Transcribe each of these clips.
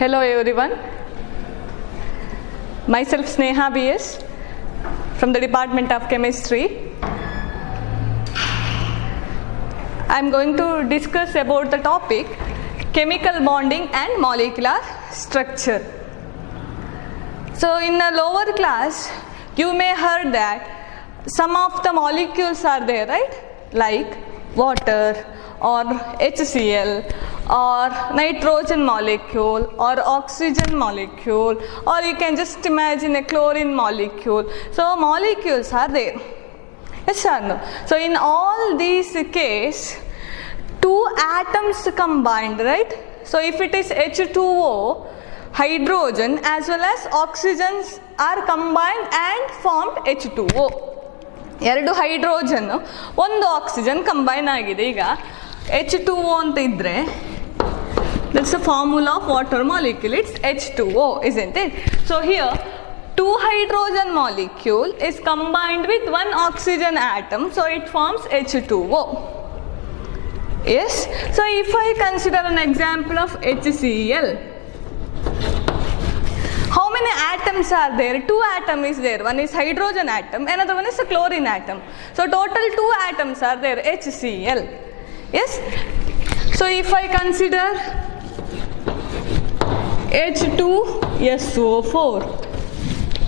Hello everyone. Myself Sneha BS from the Department of Chemistry. I am going to discuss about the topic chemical bonding and molecular structure. So in the lower class you may heard that some of the molecules are there, right? Like water or HCl or nitrogen molecule or oxygen molecule, or you can just imagine a chlorine molecule. So molecules are there. Yes or no? So in all these case, two atoms combined, right? So if it is H2O, hydrogen as well as oxygens are combined and formed H2O. ಎರಡು hydrogen ಒಂದು oxygen combine ಆಗಿದೆ. ಈಗ H2O ಅಂತ ಇದ್ರೆ that's the formula of water molecule. It's H2O, isn't it? So here two hydrogen molecule is combined with one oxygen atom, so it forms H2O. Yes. So if I consider an example of HCl, how many atoms are there? Two atoms is there. One is hydrogen atom, another one is a chlorine atom. So total two atoms are there, HCl. Yes. So if I consider H2SO4,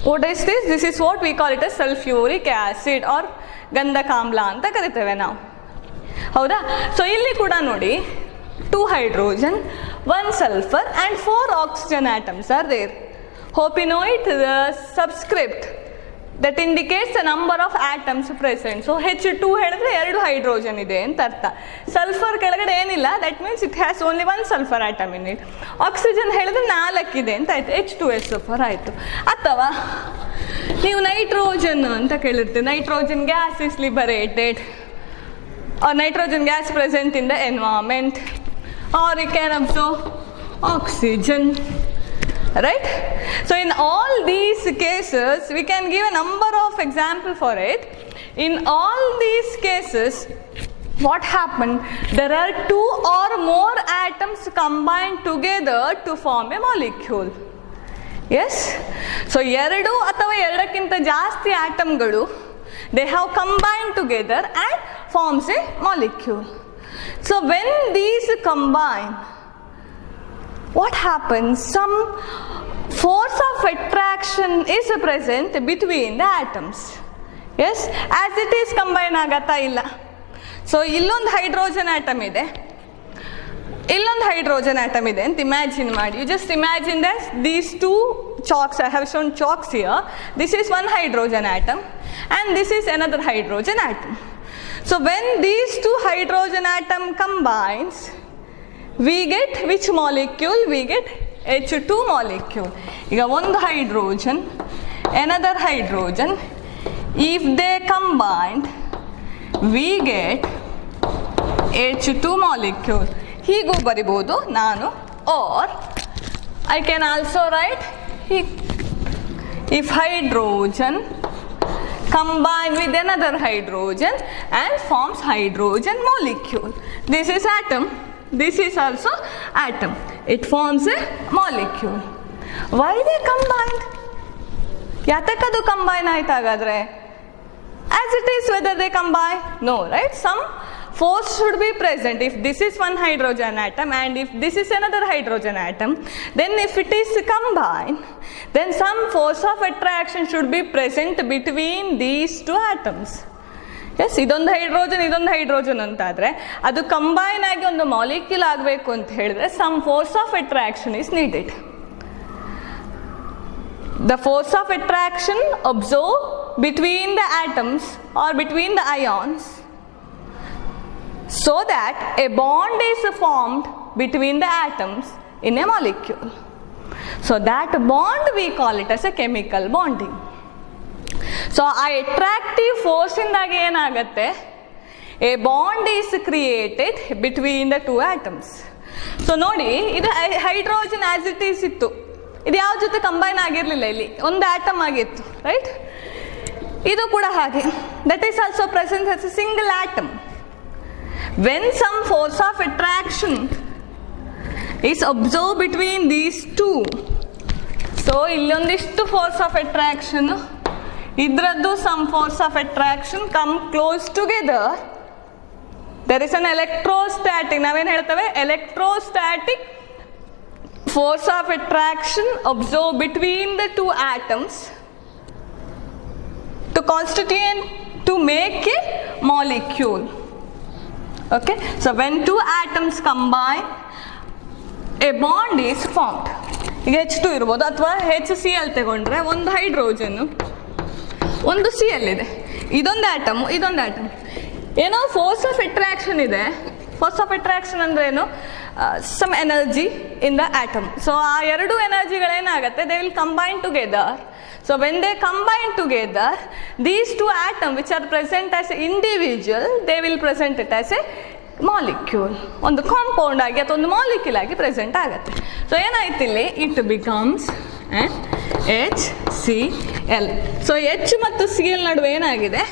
what is this? This is what we call it as sulfuric acid or ಗಂಧಕಾಮ್ಲ ಅಂತ ಕರಿತೇವೆ ನಾವು. ಹೌದಾ? So ಇಲ್ಲಿ ಕೂಡ ನೋಡಿ, two hydrogen, one sulfur and four oxygen atoms are there. Hope you know it. The subscript that indicates the number of atoms present. So H2 ಹೇಳಿದ್ರೆ ಎರಡು hydrogen ಇದೆ ಅಂತ ಅರ್ಥ. ಸಲ್ಫರ್ ಕೆಳಗಡೆ ಏನಿಲ್ಲ, that means it has only one sulfur atom in it. Oxygen ಹೇಳಿದ್ರೆ 4 ಇದೆ ಅಂತ ಆಯ್ತು, H2SO4 ಆಯಿತು. ಅಥವಾ ನೀವು ನೈಟ್ರೋಜನ್ ಅಂತ ಕೇಳಿರ್ತೀವಿ, nitrogen gas is liberated or nitrogen gas present in the environment, or you can absorb oxygen, right? So in all these cases we can give a number of example for it. In all these cases what happened, there are two or more atoms combined together to form a molecule. Yes. So ಎರಡು ಅಥವಾ ಎರಡಕ್ಕಿಂತ ಜಾಸ್ತಿ ಆಟಮ್ಗಳು they have combined together and forms a molecule. So when these combine, what happens? Some force of attraction is present between the atoms. Yes, as it is combine ಆಗತ್ತಾ ಇಲ್ಲ. So ಇಲ್ಲೊಂದು hydrogen atom ಇದೆ, ಇಲ್ಲೊಂದು hydrogen atom ಇದೆ ಅಂತ imagine ಮಾಡಿ. You just imagine that these two chalks, I have shown chalks here. This is one hydrogen atom and this is another hydrogen atom. So when these two hydrogen atom combines, we get which molecule? We get H2 molecule. ಈಗ ಒಂದು hydrogen, another hydrogen, if they combined, we get H2 molecule. ಹೀಗೂ ಬರಿಬೋದು ನಾನು, or I can also write if hydrogen combine with another hydrogen and forms hydrogen molecule. This is atom, this is also atom. It forms a molecule. Why they combined? ಯಾತಕ್ಕದು combine ಆಯ್ತು ಹಾಗಾದ್ರೆ? As it is whether they combine? No, right? Some force should be present. If this is one hydrogen atom and if this is another hydrogen atom, then if it is combined, then some force of attraction should be present between these two atoms. Yes, ಇದೊಂದು hydrogen ಅಂತಾದರೆ ಅದು combine ಆಗಿ ಒಂದು molecule ಆಗಬೇಕು ಅಂತ ಹೇಳಿದ್ರೆ some force of attraction is needed. The force of attraction observed between the atoms or between the ions, so that a bond is formed between the atoms in a molecule. So that bond we call it as a chemical bonding. So ಆ attractive force ಇಂದಾಗಿ ಏನಾಗುತ್ತೆ, a bond is created between the two atoms. So ನೋಡಿ, ಇದು hydrogen as it is ಇತ್ತು, ಇದು ಯಾವ ಜೊತೆ combine ಆಗಿರಲಿಲ್ಲ, ಇಲ್ಲಿ ಒಂದು ಆಟಮ್ ಆಗಿತ್ತು, ರೈಟ್? ಇದು ಕೂಡ ಹಾಗೆ, that is also present as a single atom. When some force of attraction is observed between these two. So illondistu force of attraction, idraddu some force of attraction come close together. There is an electrostatic, naven heltave electrostatic force of attraction observed between the two atoms to constitute, to make a molecule. Okay, so when two atoms combine, a bond is formed. ಈಗ H2 ಇರ್ಬೋದು, ಅಥವಾ HCl ತಗೊಂಡ್ರೆ ಒಂದು hydrogen ಒಂದು Cl ಇದೆ, ಇದೊಂದು atom ಇದೊಂದು atom, ಏನೋ ಫೋರ್ಸ್ ಆಫ್ ಅಟ್ರಾಕ್ಷನ್ ಇದೆ. ಫೋರ್ಸ್ ಆಫ್ ಅಟ್ರಾಕ್ಷನ್ ಅಂದ್ರೆ ಏನು? Some energy in the atom. So ಆ ಎರಡು ಎನರ್ಜಿಗಳೇನಾಗುತ್ತೆ, they will combine together. So when they combine together, these two atoms which are present as individual, they will present it as a molecule. ಒಂದು compound ಆಗಿ ಅಥವಾ ಒಂದು molecule ಆಗಿ present ಆಗುತ್ತೆ. So ಏನಾಯ್ತು ಇಲ್ಲಿ, it becomes HCl. So H ಮತ್ತು Cl ನಡುವೆ ಏನಾಗಿದೆ,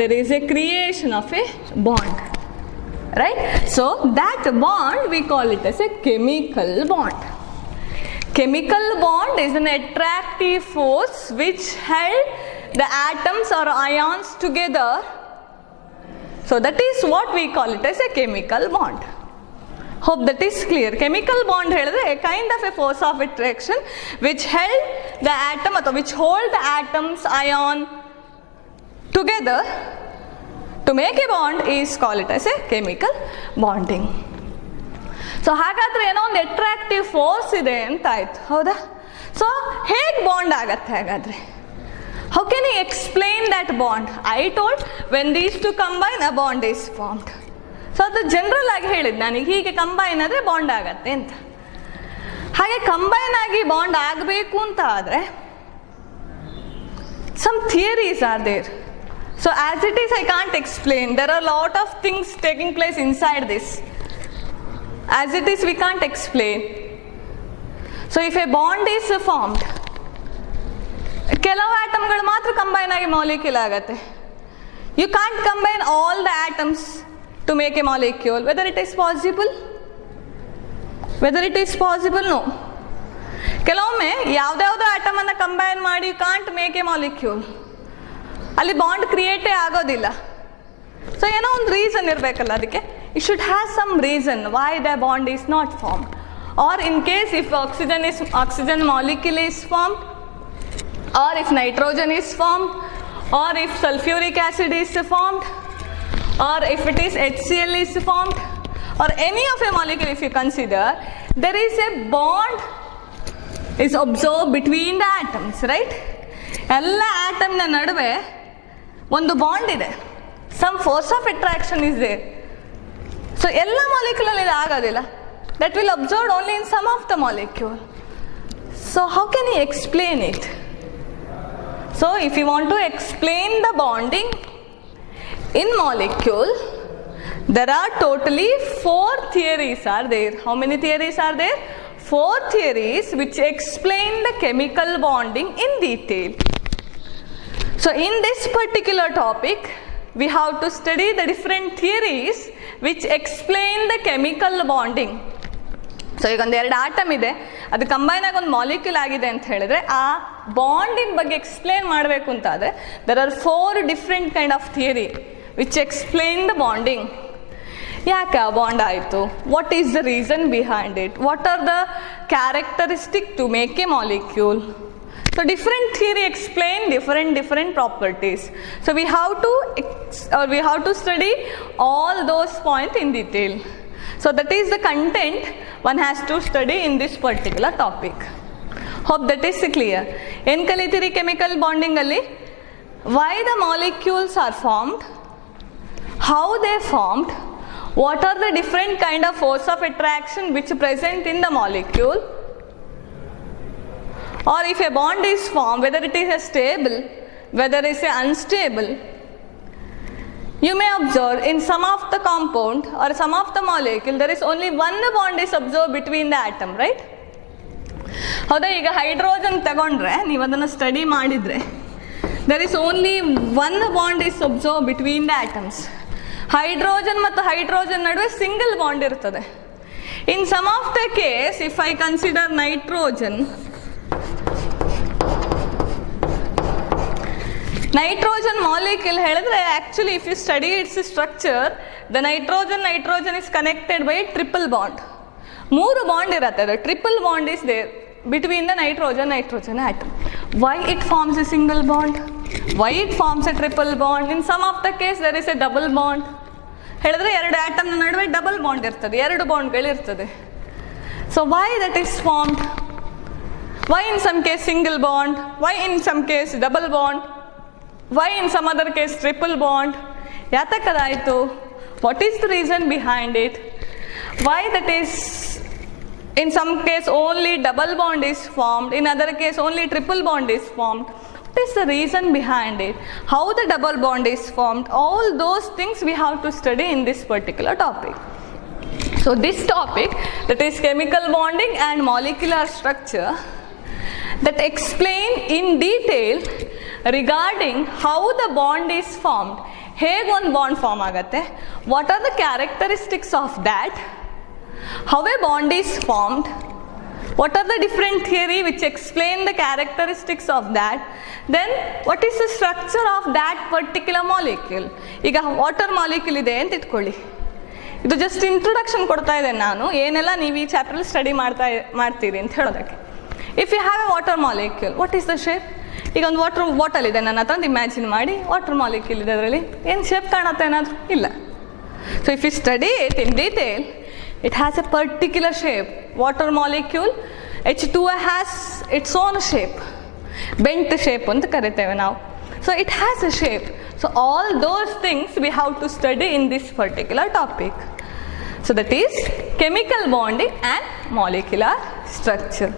there is a creation of a bond, right? So that bond we call it as a chemical bond. Chemical bond is an attractive force which held the atoms or ions together. So that is what we call it as a chemical bond. Hope that is clear. Chemical bond ಹೇಳಿದ್ರೆ a kind of a force of attraction which held the atom or which hold the atoms ion together to make a bond is called it as a chemical bonding. So ಹಾಗಾದ್ರೆ ಏನೋ ಒಂದು attractive force ಇದೆ ಅಂತ ಆಯ್ತು, ಹೌದಾ? So ಹೇಗೆ bond ಆಗತ್ತೆ ಹಾಗಾದ್ರೆ? How can you explain that bond? I told when these two combine a bond is formed. So ಅದು ಜನರಲ್ ಆಗಿ ಹೇಳಿದ್ ನನಗೆ, ಹೀಗೆ ಕಂಬೈನ್ ಆದರೆ ಬಾಂಡ್ ಆಗತ್ತೆ ಅಂತ. ಹಾಗೆ ಕಂಬೈನ್ ಆಗಿ ಬಾಂಡ್ ಆಗಬೇಕು ಅಂತ ಆದರೆ some theories are there. So as it is I can't explain. There are lot of things taking place inside this. As it is, we can't explain. So if a bond is formed, ಕೆಲವು ಆಟಮ್ಗಳು ಮಾತ್ರ combine ಆಗಿ molecule ಆಗತ್ತೆ. You can't combine all the atoms to make a molecule. Whether it is possible? Whether it is possible? No. ಕೆಲವೊಮ್ಮೆ ಯಾವ್ದಾವ್ದೋ atom ಅನ್ನ combine ಮಾಡಿ you can't make a molecule. ಅಲ್ಲಿ bond ಕ್ರಿಯೇಟೇ ಆಗೋದಿಲ್ಲ. So ಏನೋ ಒಂದು ರೀಸನ್ ಇರಬೇಕಲ್ಲ ಅದಕ್ಕೆ. It should have some reason why the bond is not formed. Or in case if oxygen molecule is formed, or if nitrogen is formed, or if sulfuric acid is formed, or if it is HCl is formed, or any of a molecule if you consider, there is a bond is observed between the atoms, right? ಎಲ್ಲ ಆಟಮ್ನ ನಡುವೆ ಒಂದು bond ಇದೆ. Some force of attraction is there. So ಎಲ್ಲ ಮಾಲಿಕ್ಯೂಲಲ್ಲಿ ಇದು ಆಗೋದಿಲ್ಲ. That will observe only in some of the molecule. So how can you explain it? So if you want to explain the bonding in molecule, there are totally 4 theories are there. How many theories are there? 4 theories which explain the chemical bonding in detail. So in this particular topic, we have to study the different theories which explain the chemical bonding. So ಈಗ ಒಂದು 2 atom ಇದೆ, ಅದು combine ಆಗಿ ಒಂದು molecule ಆಗಿದೆ ಅಂತ ಹೇಳಿದ್ರೆ ಆ ಬಾಂಡಿನ ಬಗ್ಗೆ ಎಕ್ಸ್ಪ್ಲೇನ್ ಮಾಡಬೇಕು ಅಂತ ಆದರೆ there are 4 different kind of theory which explain the bonding. ಯಾಕೆ ಆ ಬಾಂಡ್ ಆಯಿತು? What is the reason behind it? What are the characteristic to make a molecule? So different theory explain different properties. So we have to study all those points in detail. So that is the content one has to study in this particular topic. Hope that is clear. En kalitiri chemical bonding alli why the molecules are formed, how they formed, what are the different kind of force of attraction which present in the molecule, or if a bond is formed, whether it is a stable, whether it is a unstable. You may observe in some of the compound or some of the molecule there is only one bond is observed between the atom, right? ಹೌದಾ? ಈಗ hydrogen ತಗೊಂಡ್ರೆ ನೀವು ಅದನ್ನು study ಮಾಡಿದರೆ there is only one bond is observed between the atoms. Hydrogen ಮತ್ತು hydrogen ನಡುವೆ single bond ಇರ್ತದೆ. In some of the case, if I consider nitrogen molecule ಹೇಳಿದ್ರೆ actually if you study its structure, the nitrogen is connected by a triple bond. 3 bond ಇರುತ್ತೆ, the triple bond is there between the nitrogen atom. Why it forms a single bond? Why it forms a triple bond? In some of the case there is a double bond. ಹೇಳಿದ್ರೆ 2 atom ನಡುವೆ double bond ಇರ್ತದೆ, 2 ಬಾಂಡ್ಗಳು ಇರ್ತದೆ. So why that is formed? Why in some case single bond? Why in some case double bond? Why in some other case triple bond? ಯಾತಕ್ಕದಾಯಿತು? What is the reason behind it? Why that is in some case only double bond is formed, in other case only triple bond is formed? What is the reason behind it? How the double bond is formed? All those things we have to study in this particular topic. So this topic, that is chemical bonding and molecular structure, that explain in detail regarding how the bond is formed. ಹೇಗೆ ಒಂದು bond form ಆಗುತ್ತೆ, what are the characteristics of that, how a bond is formed, what are the different theory which explain the characteristics of that, then what is the structure of that particular molecule. ಈಗ water molecule ಇದೆ ಅಂತ ಇಟ್ಕೊಳ್ಳಿ, ಇದು just introduction ಕೊಡ್ತಾ ಇದ್ದೇನೆ ನಾನು, ಏನೆಲ್ಲ ನೀವು ಈ ಚಾಪ್ಟರ್ ಸ್ಟಡಿ ಮಾಡ್ತೀರಿ ಅಂತ ಹೇಳೋದಕ್ಕೆ. If you have a water molecule, what is the shape? ಈಗ ಒಂದು ವಾಟರ್ ಬಾಟಲ್ ಇದೆ ನನ್ನ ಹತ್ರ ಅಂತ ಇಮ್ಯಾಜಿನ್ ಮಾಡಿ, ವಾಟರ್ ಮಾಲಿಕ್ಯೂಲ್ ಇದೆ, ಅದರಲ್ಲಿ ಏನು ಶೇಪ್ ಕಾಣುತ್ತೆ ಏನಾದರೂ? ಇಲ್ಲ. So if you study it in detail, it has a particular shape. Water molecule H2O has its own shape, bent shape ಅಂತ ಕರಿತೇವೆ ನಾವು. So it has a shape. So all those things we have to study in this particular topic. So that is chemical bonding and molecular structure.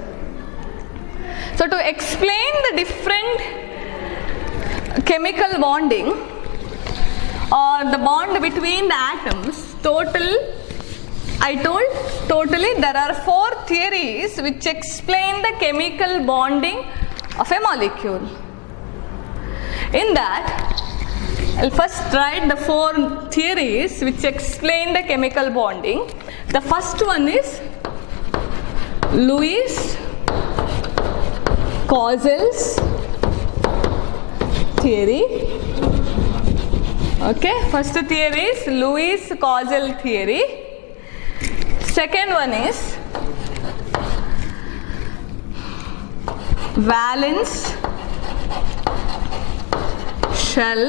So to explain the different chemical bonding or the bond between the atoms, totally there are 4 theories which explain the chemical bonding of a molecule. In that, I'll first write the 4 theories which explain the chemical bonding. The first one is Lewis-Causel's theory. Okay, first theory is Lewis-Causal theory. Second one is valence shell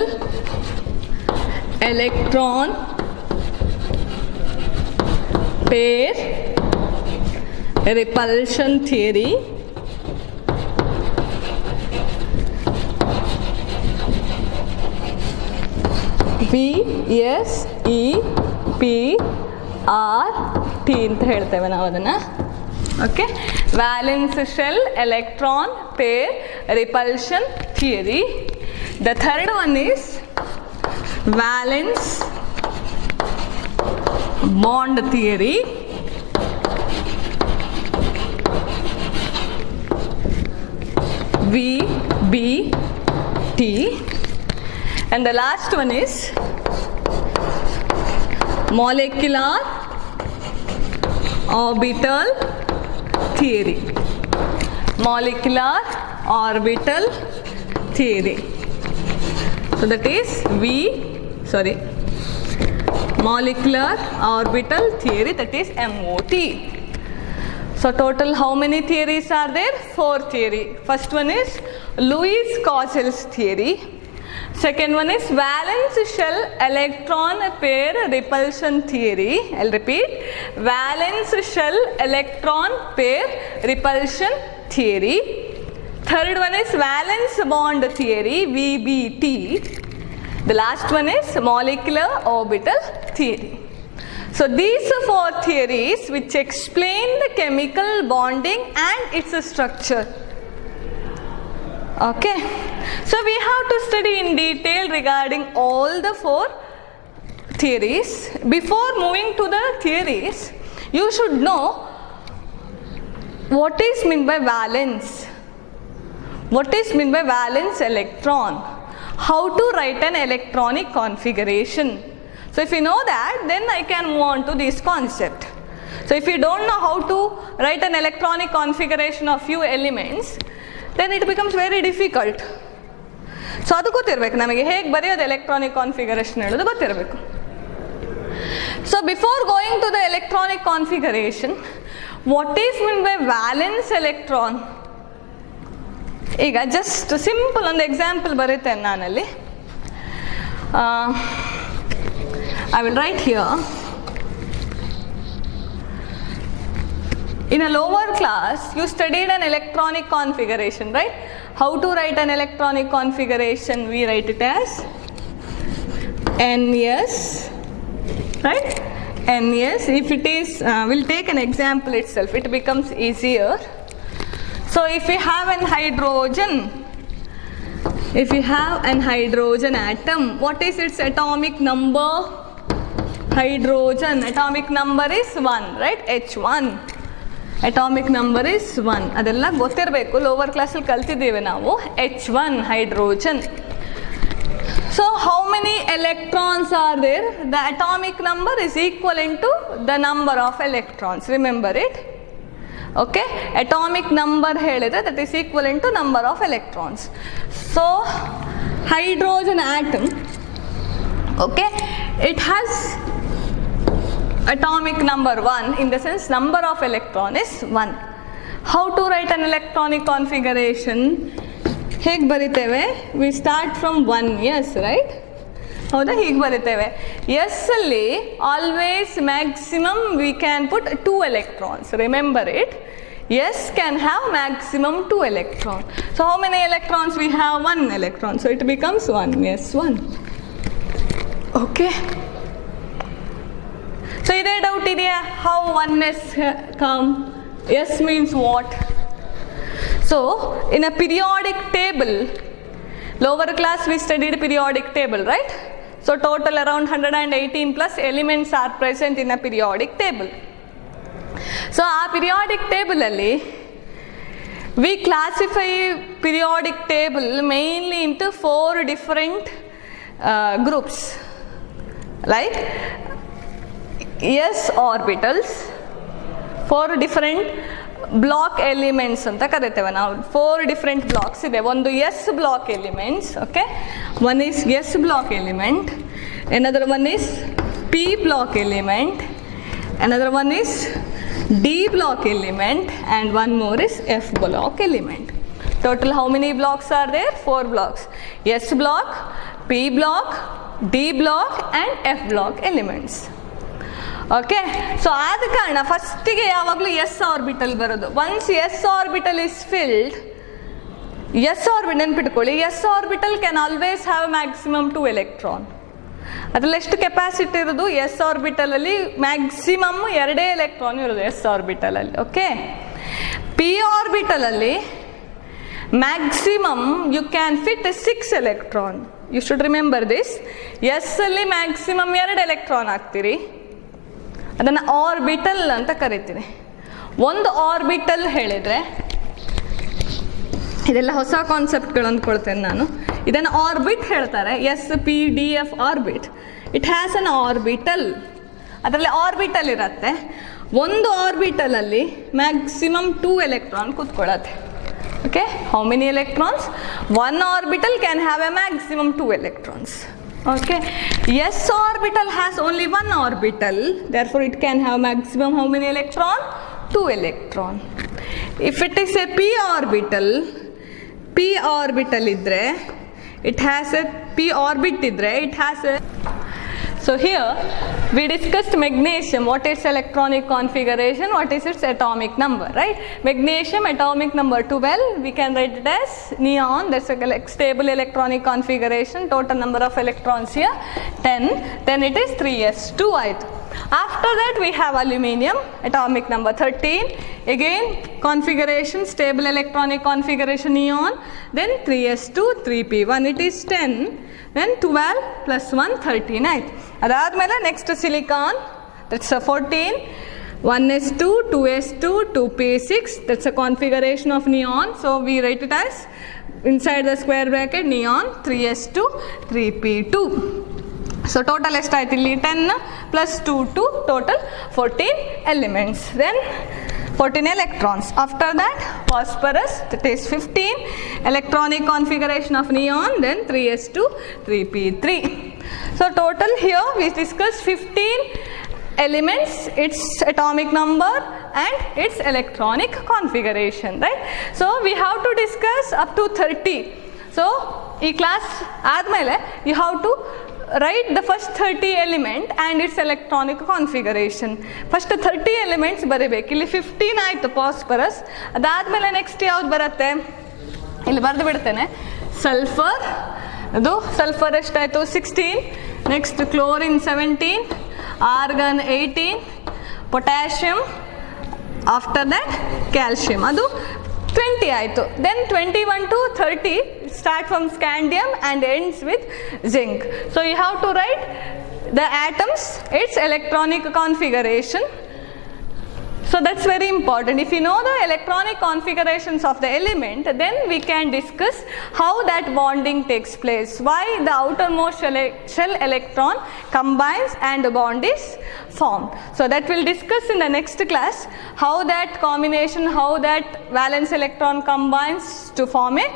electron pair repulsion theory. VSEPR-T ಅಂತ ಹೇಳ್ತೇವೆ ನಾವು ಅದನ್ನು. Okay, valence shell electron pair repulsion theory. The third one is valence bond theory. VBT. And the last one is molecular orbital theory. Molecular orbital theory. So that is molecular orbital theory, that is MOT. So total how many theories are there? 4 theory. First one is Lewis-Causel's theory. Second one is valence shell electron pair repulsion theory. I'll repeat, valence shell electron pair repulsion theory. Third one is valence bond theory, VBT. The last one is molecular orbital theory. So these are 4 theories which explain the chemical bonding and its structure. Okay, so we have to study in detail regarding all the 4 theories. Before moving to the theories, you should know what is meant by valence, what is meant by valence electron, how to write an electronic configuration. So if you know that, then I can move on to this concept. So if you don't know how to write an electronic configuration of few elements, then it becomes very difficult. So ಅದು ಗೊತ್ತಿರಬೇಕು ನಮಗೆ, ಹೇಗೆ ಬರೆಯೋದು electronic configuration ಹೇಳೋದು ಗೊತ್ತಿರಬೇಕು. So before going to the electronic configuration, what is mean by valence electron? ಈಗ just simple ಒಂದು example ಬರೀತೇನೆ ನಾನಲ್ಲಿ. I will write here. In a lower class, you studied an electronic configuration, right? How to write an electronic configuration? We write it as NS, right? NS. If it is, we'll take an example itself. It becomes easier. So if we have an hydrogen, if we have an hydrogen atom, what is its atomic number? Hydrogen atomic number is 1, right? H1. Atomic number is 1. ಅದೆಲ್ಲ ಗೊತ್ತಿರಬೇಕು, lower ಕ್ಲಾಸಲ್ಲಿ ಕಲ್ತಿದ್ದೇವೆ ನಾವು. H1 hydrogen. So how many electrons are there? The atomic number is equivalent to the number of electrons. Remember it. Okay, atomic number ಹೇಳಿದ್ರೆ that is equivalent to number of electrons. So hydrogen atom, okay, it has atomic number 1, in the sense number of electron is 1. How to write an electronic configuration? ಹೇಗೆ ಬರಿತೇವೆ? We start from 1, yes, right? ಹೌದಾ? ಹೀಗೆ ಬರಿತೇವೆ. S ಅಲ್ಲಿ always maximum we can put 2 electrons. Remember it. Yes can have maximum 2 electrons. So how many electrons we have? 1 electron. So it becomes 1. Yes, 1. Okay. So ಇದೇ doubt ಇದೆಯಾ? How 1s come? S means what? So in a periodic table, lower class we studied periodic table, right? So total around 118 plus elements are present in a periodic table. So ಆ periodic table ಅಲ್ಲಿ we classify periodic table mainly into 4 different groups, like S orbitals, 4 different block elements ಅಂತ ಕರಿತೇವೆ ನಾವು. 4 different blocks ಇದೆ. ಒಂದು S block elements, okay, one is S block element, another one is P block element, another one is D block element, and one more is F block element. Total how many blocks are there? 4 blocks. S block, P block, D block and F block elements. Okay, so ಆದ ಕಾರಣ ಫಸ್ಟಿಗೆ ಯಾವಾಗಲೂ S orbital ಬರೋದು. Once S orbital is filled, S orbital ನೆನ್ಪಿಟ್ಕೊಳ್ಳಿ, S orbital can always have maximum 2 electron. ಅದರಲ್ಲಿ ಎಷ್ಟು capacity ಇರೋದು? S ಆರ್ಬಿಟಲಲ್ಲಿ ಮ್ಯಾಕ್ಸಿಮಮ್ 2 ಎಲೆಕ್ಟ್ರಾನ್ ಇರೋದು ಎಸ್ ಆರ್ಬಿಟಲಲ್ಲಿ. ಓಕೆ, ಪಿ ಆರ್ಬಿಟಲಲ್ಲಿ maximum you can fit 6 electron. You should remember this. S ಅಲ್ಲಿ maximum 2 electron ಹಾಕ್ತೀರಿ, ಅದನ್ನು ಆರ್ಬಿಟಲ್ ಅಂತ ಕರಿತೀನಿ. ಒಂದು ಆರ್ಬಿಟಲ್ ಹೇಳಿದರೆ, ಇದೆಲ್ಲ ಹೊಸ ಕಾನ್ಸೆಪ್ಟ್ಗಳು ಅಂದ್ಕೊಳ್ತೇನೆ ನಾನು. ಇದನ್ನು ಆರ್ಬಿಟ್ ಹೇಳ್ತಾರೆ. S P D F orbit. It has an orbital. ಅದರಲ್ಲಿ ಆರ್ಬಿಟಲ್ ಇರುತ್ತೆ. ಒಂದು ಆರ್ಬಿಟಲಲ್ಲಿ ಮ್ಯಾಕ್ಸಿಮಮ್ 2 ಎಲೆಕ್ಟ್ರಾನ್ ಕೂತ್ಕೊಳ್ಳುತ್ತೆ. Okay, how many electrons? 1 orbital can have a maximum 2 electrons. Okay, S orbital has only 1 orbital, therefore it can have maximum how many electron? 2 electron. If it is a p orbital idre, it has a p orbit idre, it has a. So here we discussed magnesium, what is electronic configuration, what is its atomic number, right? Magnesium atomic number 12, we can write it as neon. That's a stable electronic configuration. Total number of electrons here 10. Then it is 3s2. After that we have aluminium, atomic number 13. Again configuration, stable electronic configuration neon. Then 3s2, 3p1, it is 10. Then 12 plus 1, 13 ಆಯ್ತು. ಅದಾದಮೇಲೆ next silicon, that's 14. 1s2, 2s2, 2p6, that's a configuration of neon. So we write it as inside the square bracket neon 3s2, 3p2. So total ಎಷ್ಟಾಯ್ತು ಇಲ್ಲಿ 10 plus 2 2 total 14 elements, then 14 electrons. After that phosphorus, that is 15, electronic configuration of neon, then 3s2 3p3. So total here we discussed 15 elements, its atomic number and its electronic configuration, right? So we have to discuss up to 30. So ಈ class ಆದಮೇಲೆ you have to write the first 30 element and its electronic configuration. First 30 elements ಬರೀಬೇಕು. ಇಲ್ಲಿ 15 ಆಯಿತು phosphorus, ಅದಾದಮೇಲೆ next ಯಾವ್ದು ಬರುತ್ತೆ ಇಲ್ಲಿ ಬರೆದು ಬಿಡ್ತೇನೆ. ಸಲ್ಫರ್, ಅದು ಸಲ್ಫರ್ ಎಷ್ಟಾಯಿತು 16, next chlorine 17, argon 18, potassium, after that calcium, ಅದು 20 ಆಯಿತು. Then 21 to 30 start from scandium and ends with zinc. So you have to write the atoms, its electronic configuration. So that's very important. If you know the electronic configurations of the element, then we can discuss how that bonding takes place, why the outermost shell electron combines and the bond is formed. So that we'll discuss in the next class, how that combination, how that valence electron combines to form a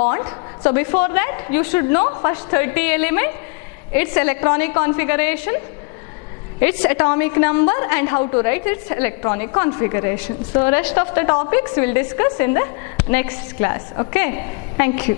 bond. So before that you should know first 30 element, its electronic configuration, its atomic number and how to write its electronic configuration. So rest of the topics we'll discuss in the next class. Okay, thank you.